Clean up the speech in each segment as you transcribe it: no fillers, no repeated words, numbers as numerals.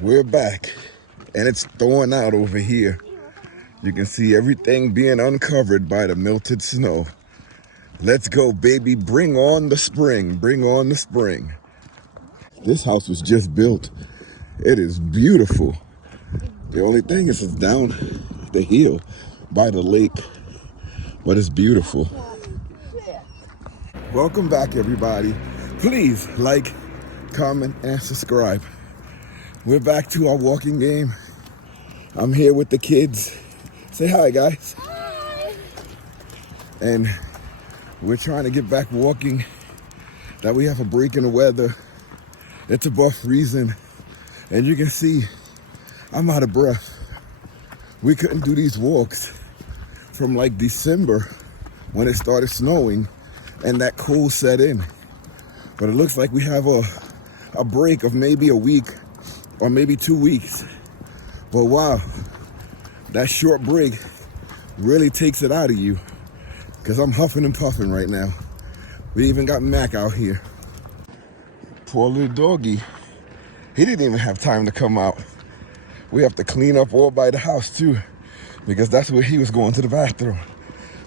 We're back, and it's thawing out over here. You can see everything being uncovered by the melted snow. Let's go, baby. Bring on the spring. Bring on the spring. This house was just built. It is beautiful. The only thing is it's down the hill by the lake, but it's beautiful. Welcome back, everybody. Please like, comment, and subscribe. We're back to our walking game. I'm here with the kids. Say hi, guys. Hi. And we're trying to get back walking. That we have a break in the weather. It's above freezing. And you can see I'm out of breath. We couldn't do these walks from like December when it started snowing and that cold set in. But it looks like we have a break of maybe a week or maybe 2 weeks. But wow, that short break really takes it out of you, because I'm huffing and puffing right now. We even got Mac out here. Poor little doggy. He didn't even have time to come out. We have to clean up all by the house too, because that's where he was going, to the bathroom.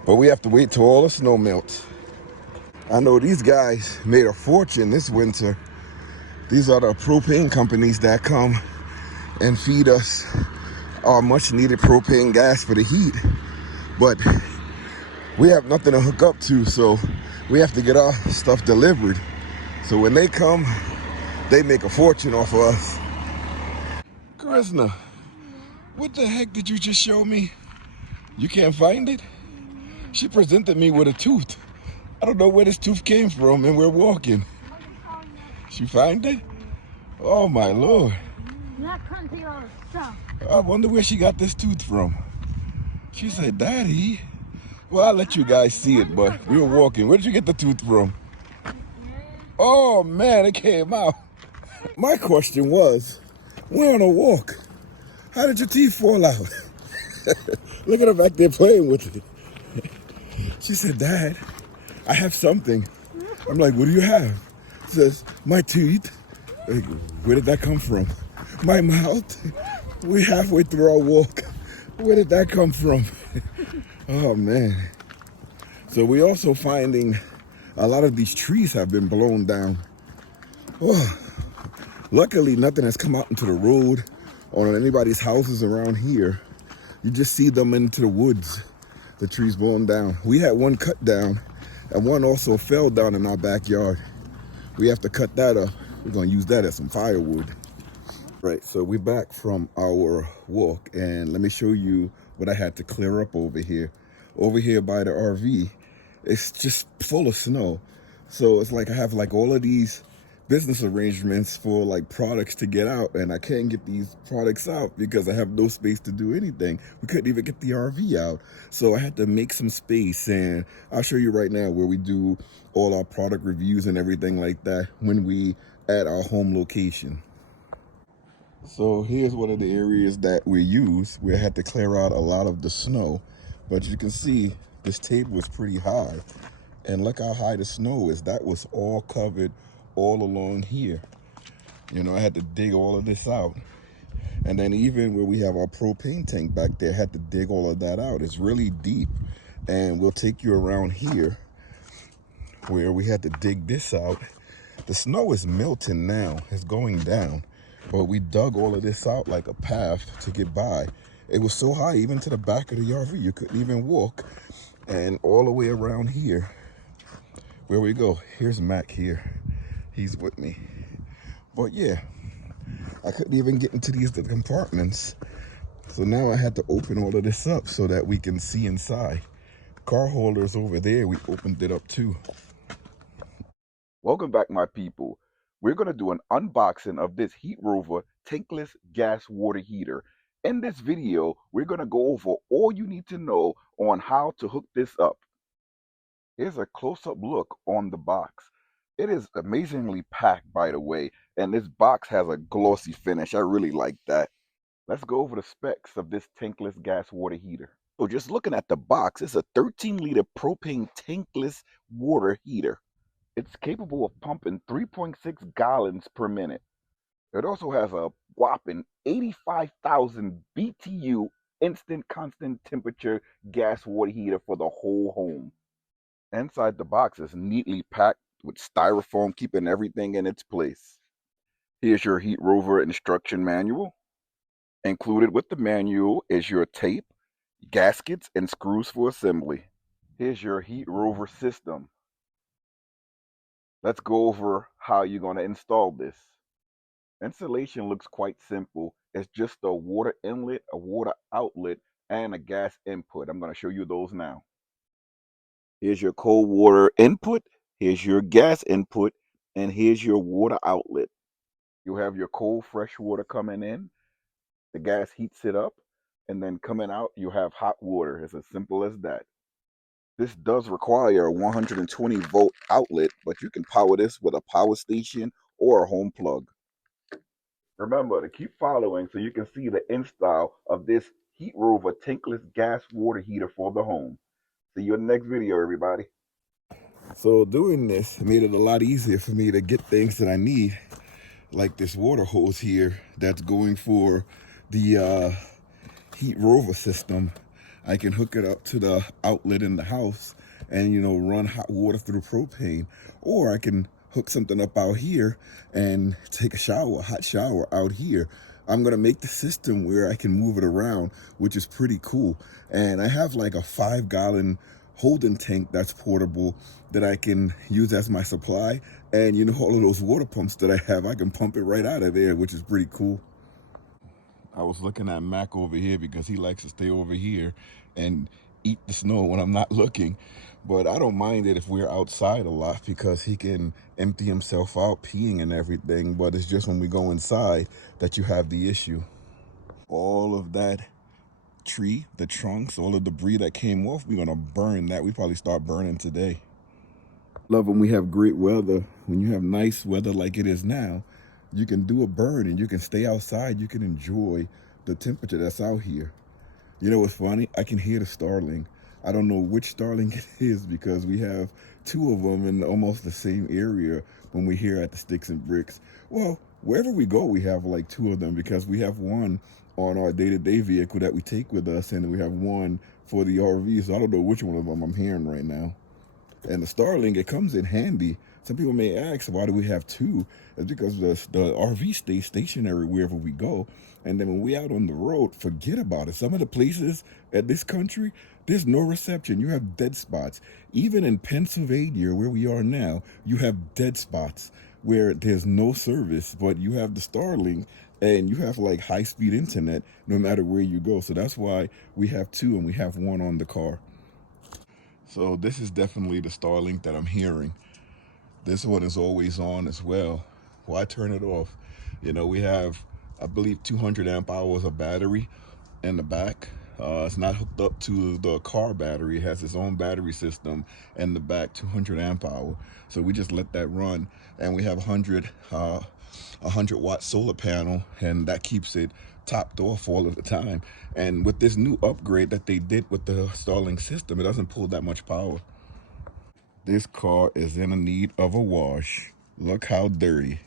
But we have to wait till all the snow melts. I know these guys made a fortune this winter. These are the propane companies that come and feed us our much needed propane gas for the heat. But we have nothing to hook up to, so we have to get our stuff delivered. So when they come, they make a fortune off of us. Krishna, what the heck did you just show me? You can't find it? She presented me with a tooth. I don't know where this tooth came from, and we're walking. She find it? Oh my Lord. I wonder where she got this tooth from. She said, Daddy. Well, I'll let you guys see it, but we were walking. Where did you get the tooth from? Oh man, it came out. My question was, we're on a walk. How did your teeth fall out? Look at her back there playing with it. She said, Dad, I have something. I'm like, what do you have? She says, my teeth. Like, where did that come from? My mouth. We halfway through our walk. Where did that come from? Oh man. So we also finding a lot of these trees have been blown down. Oh, luckily nothing has come out into the road or on anybody's houses around here. You just see them into the woods, the trees blown down. We had one cut down and one also fell down in our backyard. We have to cut that up. We're gonna use that as some firewood. Right, so we're back from our walk, and let me show you what I had to clear up over here. Over here by the RV, it's just full of snow. So it's like I have like all of these business arrangements for like products to get out, and I can't get these products out because I have no space to do anything. We couldn't even get the RV out. So I had to make some space, and I'll show you right now where we do all our product reviews and everything like that when we at our home location. So here's one of the areas that we use. We had to clear out a lot of the snow, but you can see this table was pretty high. And look how high the snow is. That was all covered all along here. You know, I had to dig all of this out. And then even where we have our propane tank back there, I had to dig all of that out. It's really deep. And we'll take you around here where we had to dig this out. The snow is melting now. It's going down. But we dug all of this out like a path to get by. It was so high, even to the back of the RV, you couldn't even walk. And all the way around here, where we go, here's Mac here. He's with me. But yeah, I couldn't even get into these compartments. So now I had to open all of this up so that we can see inside. Car holders over there, we opened it up too. Welcome back, my people. We're going to do an unboxing of this Heatrova Tankless gas water heater. In this video, we're going to go over all you need to know on how to hook this up. Here's a close-up look on the box. It is amazingly packed, by the way, and this box has a glossy finish. I really like that. Let's go over the specs of this tankless gas water heater. So just looking at the box, it's a 13-liter propane tankless water heater. It's capable of pumping 3.6 gallons per minute. It also has a whopping 85,000 BTU instant constant temperature gas water heater for the whole home. Inside the box is neatly packed with styrofoam, keeping everything in its place. Here's your Heatrova instruction manual. Included with the manual is your tape, gaskets, and screws for assembly. Here's your Heatrova system. Let's go over how you're going to install this. Installation looks quite simple. It's just a water inlet, a water outlet, and a gas input. I'm going to show you those now. Here's your cold water input, here's your gas input, and here's your water outlet. You have your cold fresh water coming in, the gas heats it up, and then coming out you have hot water. It's as simple as that. This does require a 120 volt outlet, but you can power this with a power station or a home plug. Remember to keep following so you can see the install of this Heatrova Tankless gas water heater for the home. See you in the next video, everybody. So doing this made it a lot easier for me to get things that I need, like this water hose here that's going for the Heatrova system. I can hook it up to the outlet in the house and, you know, run hot water through propane, or I can hook something up out here and take a shower, hot shower out here. I'm gonna make the system where I can move it around, which is pretty cool. And I have like a 5-gallon holding tank that's portable that I can use as my supply. And you know, all of those water pumps that I have, I can pump it right out of there, which is pretty cool. I was looking at Mac over here because he likes to stay over here and eat the snow when I'm not looking. But I don't mind it if we're outside a lot because he can empty himself out, peeing and everything. But it's just when we go inside that you have the issue. All of that tree, the trunks, all the debris that came off, we're going to burn that. We probably start burning today. Love when we have great weather. When you have nice weather like it is now, you can do a burn and you can stay outside. You can enjoy the temperature that's out here. You know what's funny? I can hear the starling. I don't know which starling it is because we have two of them in almost the same area when we're here at the Sticks and Bricks. Well, wherever we go, we have like two of them because we have one on our day-to-day vehicle that we take with us, and we have one for the RV. So I don't know which one of them I'm hearing right now. And the Starling, it comes in handy. Some people may ask, why do we have two? It's because the RV stays stationary wherever we go. And then when we out on the road, forget about it. Some of the places at this country, there's no reception. You have dead spots. Even in Pennsylvania, where we are now, you have dead spots where there's no service, but you have the Starlink and you have like high-speed internet no matter where you go. So that's why we have two and we have one on the car. So this is definitely the Starlink that I'm hearing. This one is always on as well. Why turn it off? You know, we have, I believe, 200 amp hours of battery in the back. It's not hooked up to the car battery. It has its own battery system in the back, 200 amp hour. So we just let that run, and we have 100-watt solar panel, and that keeps it topped off all of the time. And with this new upgrade that they did with the Starlink system, it doesn't pull that much power. This car is in need of a wash. Look how dirty.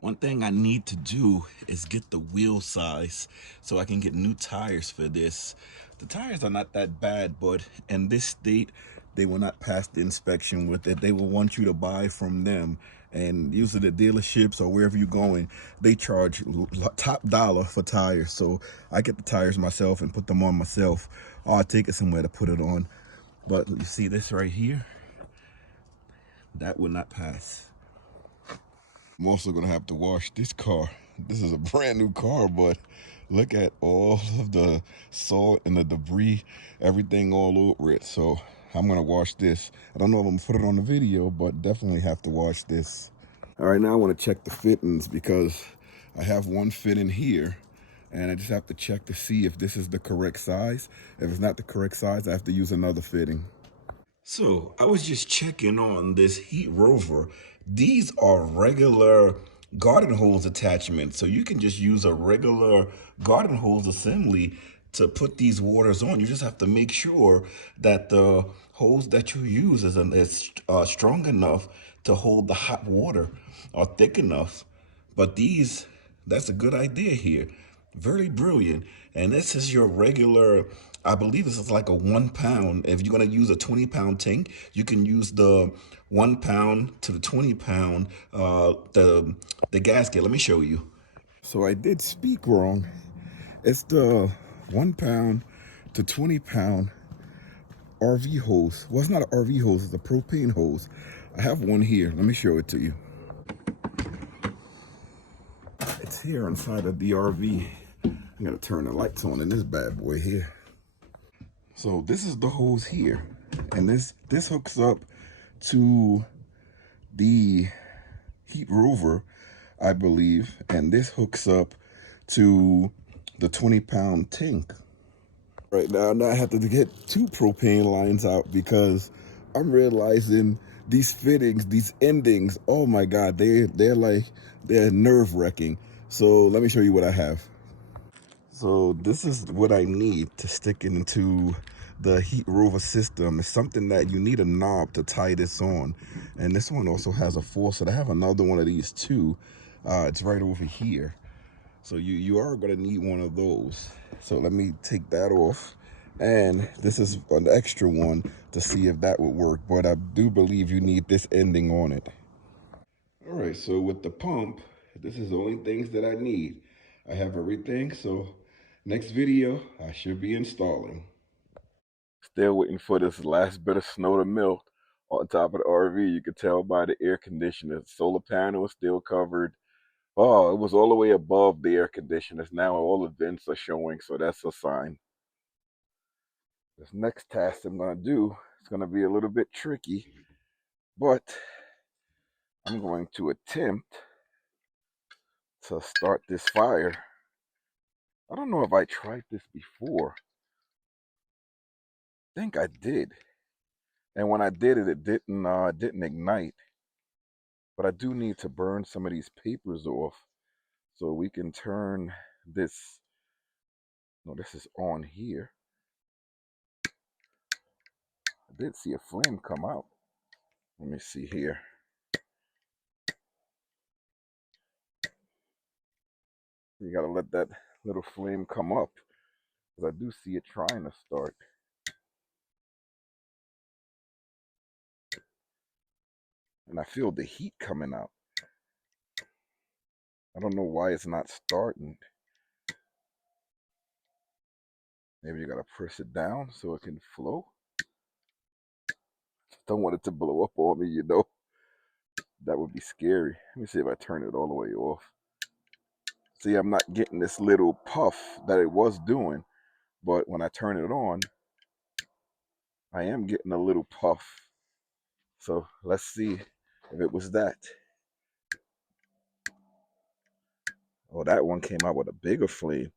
One thing I need to do is get the wheel size so I can get new tires for this. The tires are not that bad, but in this state, they will not pass the inspection with it. They will want you to buy from them. And usually the dealerships or wherever you're going, they charge top dollar for tires. So I get the tires myself and put them on myself. Or I take it somewhere to put it on. But you see this right here? That will not pass. I'm also gonna have to wash this car. This is a brand new car, but look at all of the salt and the debris, everything all over it. So I'm gonna wash this. I don't know if I'm gonna put it on the video, but definitely have to wash this. All right, now I want to check the fittings because I have one fitting here and I just have to check to see if this is the correct size. If it's not the correct size, I have to use another fitting. So I was just checking on this Heatrova. These are regular garden hose attachments. So you can just use a regular garden hose assembly to put these waters on. You just have to make sure that the hose that you use is strong enough to hold the hot water or thick enough. But these That's a good idea here. Very brilliant. And this is your regular, I believe this is like a 1 pound. If you're going to use a 20-pound tank, you can use the 1 pound to the 20 pound, the gasket. Let me show you. So I did speak wrong. It's the 1 pound to 20 pound RV hose. Well, it's not an RV hose, it's a propane hose. I have one here. Let me show it to you. It's here inside of the RV. I'm gonna turn the lights on in this bad boy here. So this is the hose here. And this hooks up to the Heatrova, I believe. And this hooks up to the 20-pound tank. Right now I have to get two propane lines out because I'm realizing these fittings, these endings, oh my God, they're nerve-wracking. So let me show you what I have. So this is what I need to stick into the Heatrova system. It's something that you need a knob to tie this on. And this one also has a faucet. I have another one of these too. It's right over here. So you are going to need one of those. So let me take that off. And this is an extra one to see if that would work. But I do believe you need this ending on it. All right, so with the pump, this is the only things that I need. I have everything, so next video, I should be installing. Still waiting for this last bit of snow to melt on top of the RV. You can tell by the air conditioner. The solar panel is still covered. Oh, it was all the way above the air conditioners. Now all the vents are showing, so that's a sign. This next task I'm going to do is going to be a little bit tricky, but I'm going to attempt to start this fire. I don't know if I tried this before. I think I did. And when I did it, it didn't ignite. But I do need to burn some of these papers off so we can turn this. No, this is on here. I did see a flame come out. Let me see here. You gotta let that little flame come up because I do see it trying to start. And I feel the heat coming out. I don't know why it's not starting. Maybe you gotta press it down so it can flow. Don't want it to blow up on me, you know. That would be scary. Let me see if I turn it all the way off. See, I'm not getting this little puff that it was doing, but when I turn it on, I am getting a little puff. So let's see if it was that. Oh, that one came out with a bigger flame.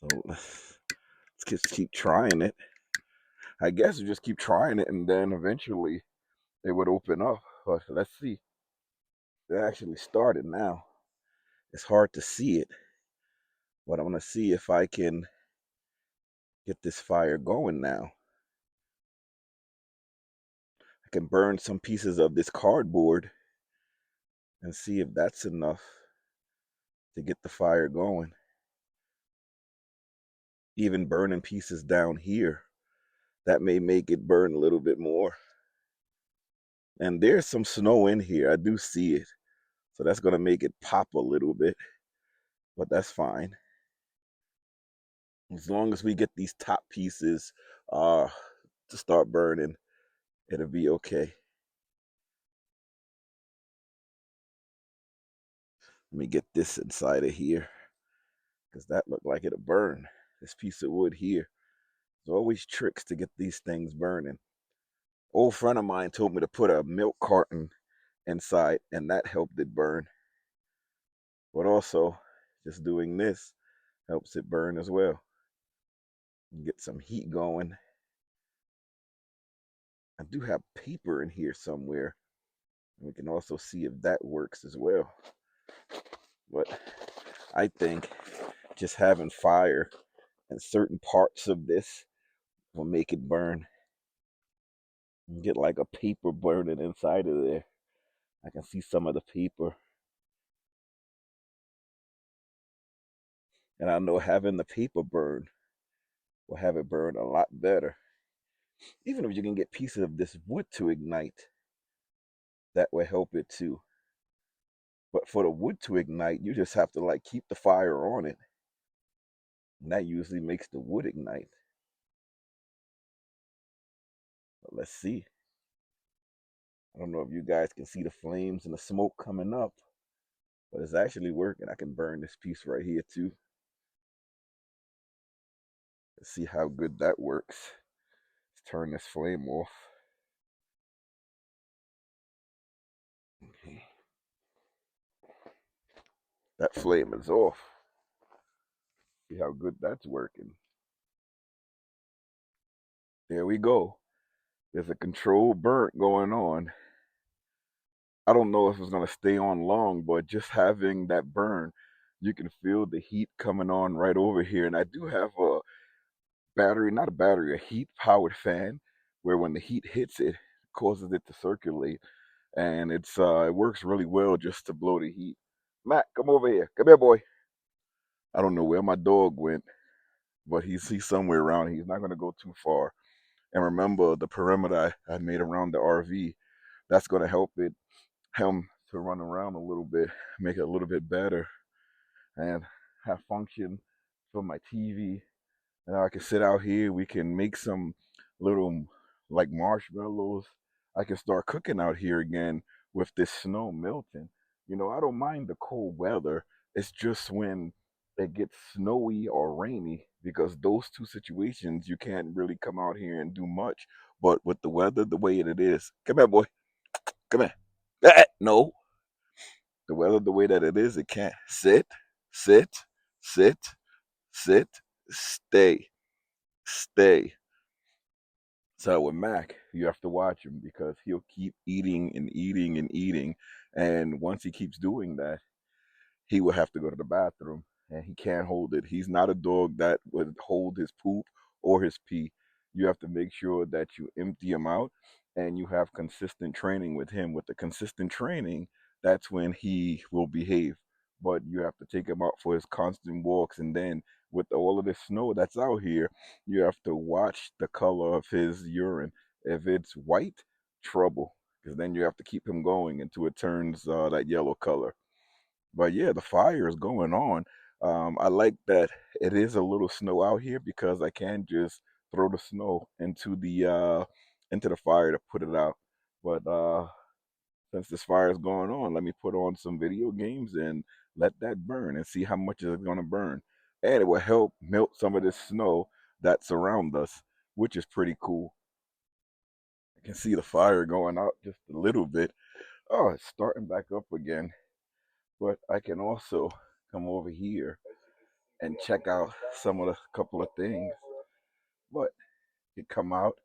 So let's just keep trying it. I guess we just keep trying it and then eventually it would open up. But let's see. It actually started now. It's hard to see it, but I'm going to see if I can get this fire going now. I can burn some pieces of this cardboard and see if that's enough to get the fire going. Even burning pieces down here, that may make it burn a little bit more. And there's some snow in here. I do see it. So that's going to make it pop a little bit, but that's fine. As long as we get these top pieces to start burning, it'll be okay. Let me get this inside of here because that looked like it'll burn. This piece of wood here. There's always tricks to get these things burning. Old friend of mine told me to put a milk carton inside and that helped it burn. But also, just doing this helps it burn as well. Get some heat going. I do have paper in here somewhere. We can also see if that works as well. But I think just having fire in certain parts of this will make it burn. Get like a paper burning inside of there. I can see some of the paper. And I know having the paper burn will have it burn a lot better. Even if you can get pieces of this wood to ignite, that will help it too. But for the wood to ignite, you just have to like keep the fire on it. And that usually makes the wood ignite. But let's see. I don't know if you guys can see the flames and the smoke coming up, but it's actually working. I can burn this piece right here too. Let's see how good that works. Let's turn this flame off. Okay. That flame is off. See how good that's working. There we go. There's a controlled burnt going on. I don't know if it's going to stay on long, but just having that burn, you can feel the heat coming on right over here. And I do have a battery, not a battery, a heat powered fan where when the heat hits it, causes it to circulate. And it works really well just to blow the heat. Matt, come over here. Come here, boy. I don't know where my dog went, but he's somewhere around. He's not going to go too far. And remember the perimeter I made around the RV, that's going to help him to run around a little bit, make it a little bit better, and have function for my TV. And I can sit out here. We can make some little like marshmallows. I can start cooking out here again with this snow melting. You know, I don't mind the cold weather. It's just when it gets snowy or rainy, because those two situations you can't really come out here and do much. But with the weather the way it is, come here, boy. Come here. No, the weather the way that it is, it can't. Sit, sit, sit, sit, stay, stay. So with Mac, you have to watch him because he'll keep eating and eating and eating. And once he keeps doing that, he will have to go to the bathroom and he can't hold it. He's not a dog that would hold his poop or his pee. You have to make sure that you empty him out and you have consistent training with him. With the consistent training, that's when he will behave. But you have to take him out for his constant walks. And then with all of this snow that's out here, you have to watch the color of his urine. If it's white, trouble. Because then you have to keep him going until it turns that yellow color. But yeah, the fire is going on. I like that it is a little snow out here because I can just throw the snow into the fire to put it out. But since this fire is going on, let me put on some video games and let that burn and see how much is it going to burn. And it will help melt some of this snow that's around us, which is pretty cool. I can see the fire going out just a little bit. Oh, it's starting back up again. But I can also come over here and check out some of the couple of things. But you come out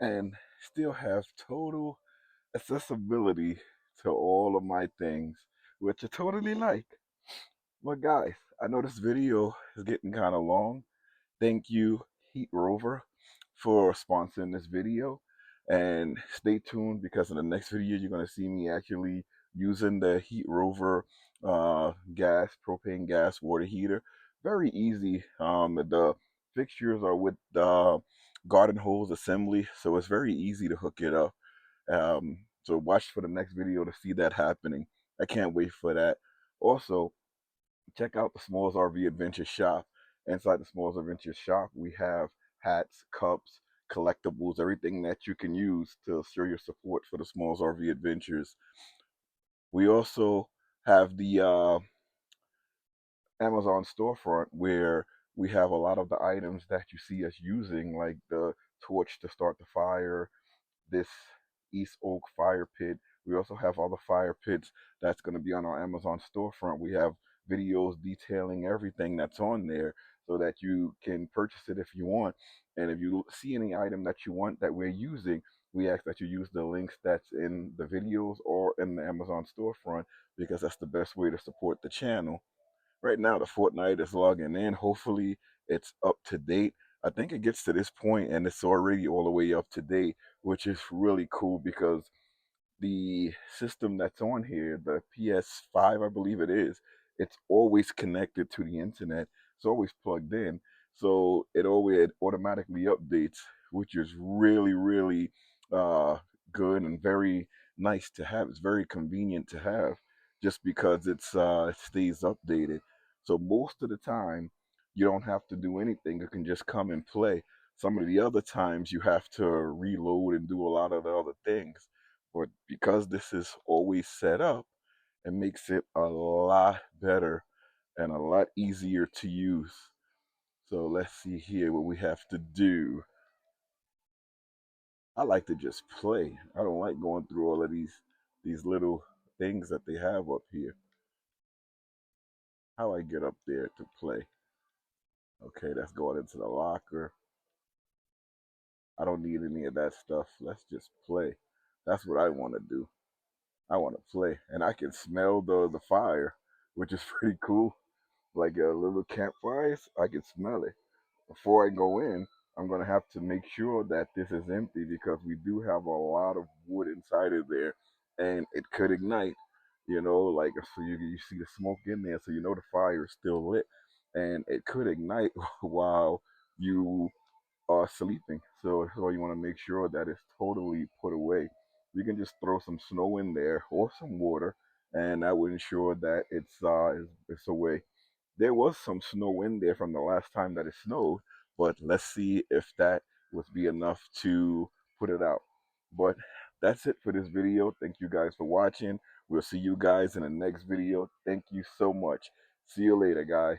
and still have total accessibility to all of my things, which I totally like. But guys, I know this video is getting kind of long. Thank you, Heatrova, for sponsoring this video. And stay tuned because in the next video, you're going to see me actually using the Heatrova propane gas water heater. Very easy. The fixtures are with the garden hose assembly, so it's very easy to hook it up. So watch for the next video to see that happening. I can't wait for that. Also, check out the SmallsRV Adventure Shop. Inside the Smalls Adventure Shop, we have hats, cups, collectibles, everything that you can use to show your support for the SmallsRV Adventures. We also have the Amazon storefront where we have a lot of the items that you see us using, like the torch to start the fire, this East Oak fire pit. We also have all the fire pits that's going to be on our Amazon storefront. We have videos detailing everything that's on there so that you can purchase it if you want. And if you see any item that you want that we're using, we ask that you use the links that's in the videos or in the Amazon storefront because that's the best way to support the channel. Right now, the Fortnite is logging in. Hopefully, it's up to date. I think it gets to this point and it's already all the way up to date, which is really cool because the system that's on here, the PS5, I believe it is, it's always connected to the internet. It's always plugged in, so it always automatically updates, which is really, really good and very nice to have. It's very convenient to have, just because it stays updated. So most of the time, you don't have to do anything. It can just come and play. Some of the other times you have to reload and do a lot of the other things. But because this is always set up, it makes it a lot better and a lot easier to use. So let's see here what we have to do. I like to just play. I don't like going through all of these little things that they have up here. How I get up there to play? Okay, that's going into the locker. I don't need any of that stuff. Let's just play. That's what I want to do. I want to play, and I can smell the fire, which is pretty cool. Like a little campfires, I can smell it. Before I go in, I'm gonna have to make sure that this is empty because we do have a lot of wood inside of there, and it could ignite. Like so you see the smoke in there, so you know the fire is still lit, and it could ignite while you are sleeping. So you want to make sure that it's totally put away. You can just throw some snow in there or some water, and that would ensure that it's away. There was some snow in there from the last time that it snowed, but let's see if that would be enough to put it out. But that's it for this video. Thank you guys for watching. We'll see you guys in the next video. Thank you so much. See you later, guys.